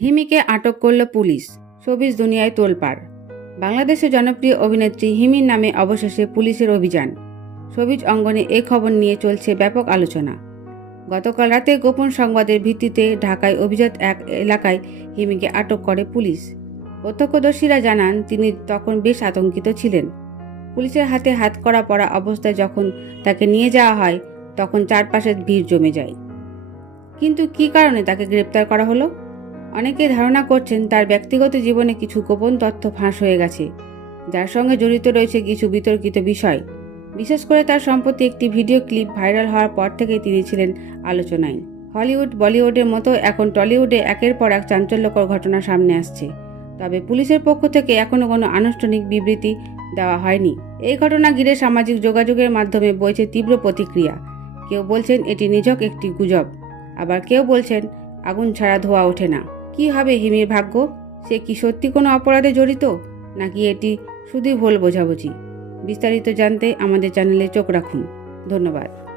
হিমিকে আটক করল police. Showbiz দুনিয়ায় তোলপাড়। বাংলাদেশের জনপ্রিয় অভিনেত্রী হিমির নামে অবশেষে পুলিশের অভিযান। শোবিজ অঙ্গনে এ খবর নিয়ে চলছে ব্যাপক আলোচনা। গতকাল রাতে গোপন সংবাদের ভিত্তিতে ঢাকায় অভিজাত এক এলাকায় হিমিকে আটক করে পুলিশ। প্রত্যক্ষদর্শীরা জানান, তিনি তখন বেশ আতঙ্কিত ছিলেন। পুলিশের হাতে হাত করা পড়া অবস্থায় যখন তাকে নিয়ে যাওয়া হয়, তখন চারপাশে ভিড় জমে যায়। কিন্তু কী কারণে তাকে গ্রেপ্তার করা হলো? অনেকে ধারণা করছেন তার ব্যক্তিগত জীবনে কিছু গোপন তথ্য ফাঁস হয়ে গেছে, যার সঙ্গে জড়িত রয়েছে কিছু বিতর্কিত বিষয়। বিশেষ করে তার সম্প্রতি একটি ভিডিও ক্লিপ ভাইরাল হওয়ার পর থেকেই তিনি ছিলেন আলোচনায়। হলিউড, বলিউডের মতো এখন টলিউডে একের পর এক চাঞ্চল্যকর ঘটনা সামনে আসছে। তবে পুলিশের পক্ষ থেকে এখনও কোনো আনুষ্ঠানিক বিবৃতি দেওয়া হয়নি। এই ঘটনা ঘিরে সামাজিক যোগাযোগের মাধ্যমে বইছে তীব্র প্রতিক্রিয়া। কেউ বলছেন এটি নিজক একটি গুজব। আবার কেউ বলছেন আগুন ছাড়া ধোয়া ওঠে না। কি হবে হিমির ভাগ্য? সে কি সত্যি কোনো অপরাধে জড়িত? নাকি এটি শুধুই ভুল বোঝাবুঝি? বিস্তারিত জানতে আমাদের চ্যানেলে চোখ রাখুন। ধন্যবাদ।